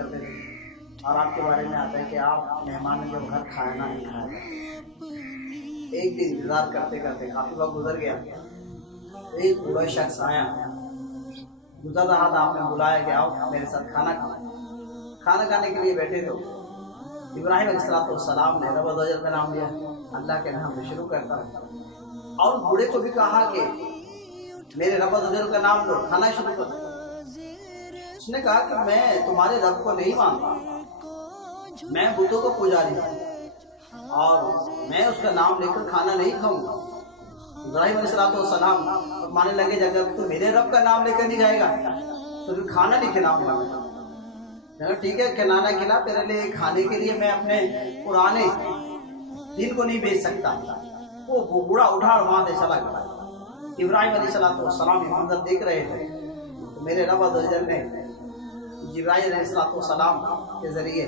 और आपके बारे में आता है कि आप मेहमान जो घर खाना नहीं खाया। एक दिन इंतजार करते करते काफी वक्त गुजर गया, एक बूढ़ा शख्स आया, गुजर रहा था, आपने बुलाया कि आओ मेरे साथ खाना खाओ। खाना खाने के लिए बैठे तो इब्राहिम अलैहिस्सलाम ने रब अज़्ज़ल का नाम लिया, अल्लाह के नाम से शुरू करता और बूढ़े को भी कहा कि मेरे रब अज़्ज़ल का नाम लो, खाना शुरू कर। उसने कहा कि मैं तुम्हारे रब को नहीं मानता, मैं बुतों को पुजारी हूँ और मैं उसका नाम लेकर खाना नहीं खाऊंगा। इब्राहिम अलैहिस्सलाम मानने लगे, अगर तू मेरे रब का नाम लेकर नहीं जाएगा तो फिर खाना नहीं खिलाऊंगा। ठीक है, खिलाना खिला, तेरे लिए खाने के लिए मैं अपने पुराने दिन को नहीं बेच सकता। वो बूढ़ा उठा और वहां से चला गया। इब्राहिम अलैहिस्सलाम ये मंजर देख रहे थे तो मेरे रब अज़्ज़ल ने जिब्राइल अलैहिस्सलाम के जरिए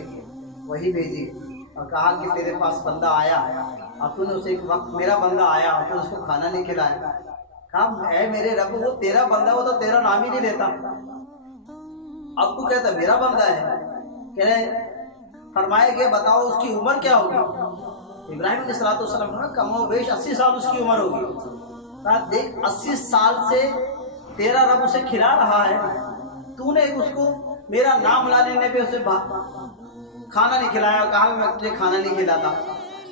वही भेजी और कहा कि तेरे पास बंदा आया और तूने उसे एक वक्त, मेरा बंदा आया और तूने उसको खाना नहीं खिलाया। कहा है मेरे रब, वो तेरा बंदा, वो तो तेरा नाम ही नहीं लेता, अब तू कहता मेरा बंदा है। कह रहे फरमाए कि बताओ उसकी उम्र क्या होगी। इब्राहिम अलैहिस्सलाम कमो बेश 80 साल उसकी उम्र होगी। कहा देख 80 साल से तेरा रब उसे खिला रहा है, तूने उसको मेरा नाम ला लेने पे उसे खाना नहीं खिलाया। कहा मैं तुझे खाना नहीं खिलाता।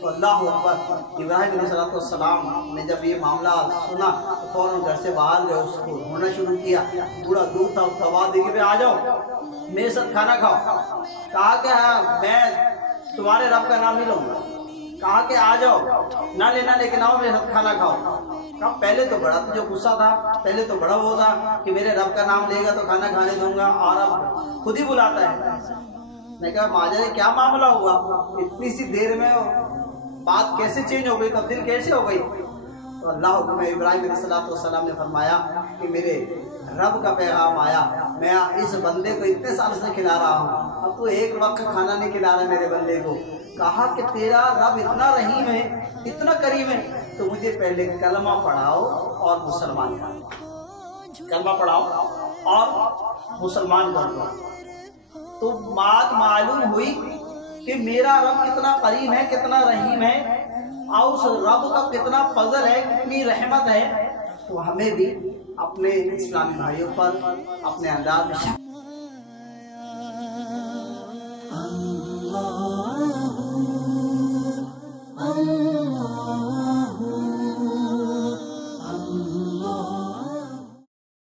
तो अल्लाह अकबर, इब्राहिम अलैहिस्सलाम ने जब ये मामला सुना तो फौरन घर से बाहर गए, उसको ढूंढना शुरू किया। पूरा दूर था, उसका आवाज देखिए आ जाओ मेरे साथ खाना खाओ। कहा कि हाँ मैं तुम्हारे रब का नाम नहीं लूंगा। कहा कि आ जाओ, ना लेना लेकिन आओ मेरे साथ खाना खाओ। कहा पहले तो बड़ा तुझे गुस्सा था, पहले तो बड़ा वो था कि मेरे रब का नाम लेगा तो खाना खाने दूंगा, और अब खुद ही बुलाता है। मैं कहा माजरे क्या मामला हुआ, इतनी सी देर में बात कैसे चेंज हो गई, तब्दील कैसे हो गई। तो अल्लाह हुक्म इब्राहिम अलैहिस्सलाम ने फरमाया कि मेरे रब का पैगाम आया, मैं इस बंदे को इतने साल से खिला रहा हूँ, अब तू एक वक्त खाना नहीं खिला रहा मेरे बंदे को। कहा कि तेरा रब इतना रहीम है, इतना करीम है, तो मुझे पहले कलमा पढ़ाओ और मुसलमान कर दो, कलमा पढ़ाओ और मुसलमान कर दो। तो बात मालूम हुई कि मेरा रब कितना करीम है, कितना रहीम है, और उस रब का कितना फजल है, कितनी रहमत है। तो हमें भी अपने इस्लामी भाइयों पर अपने अंदाज में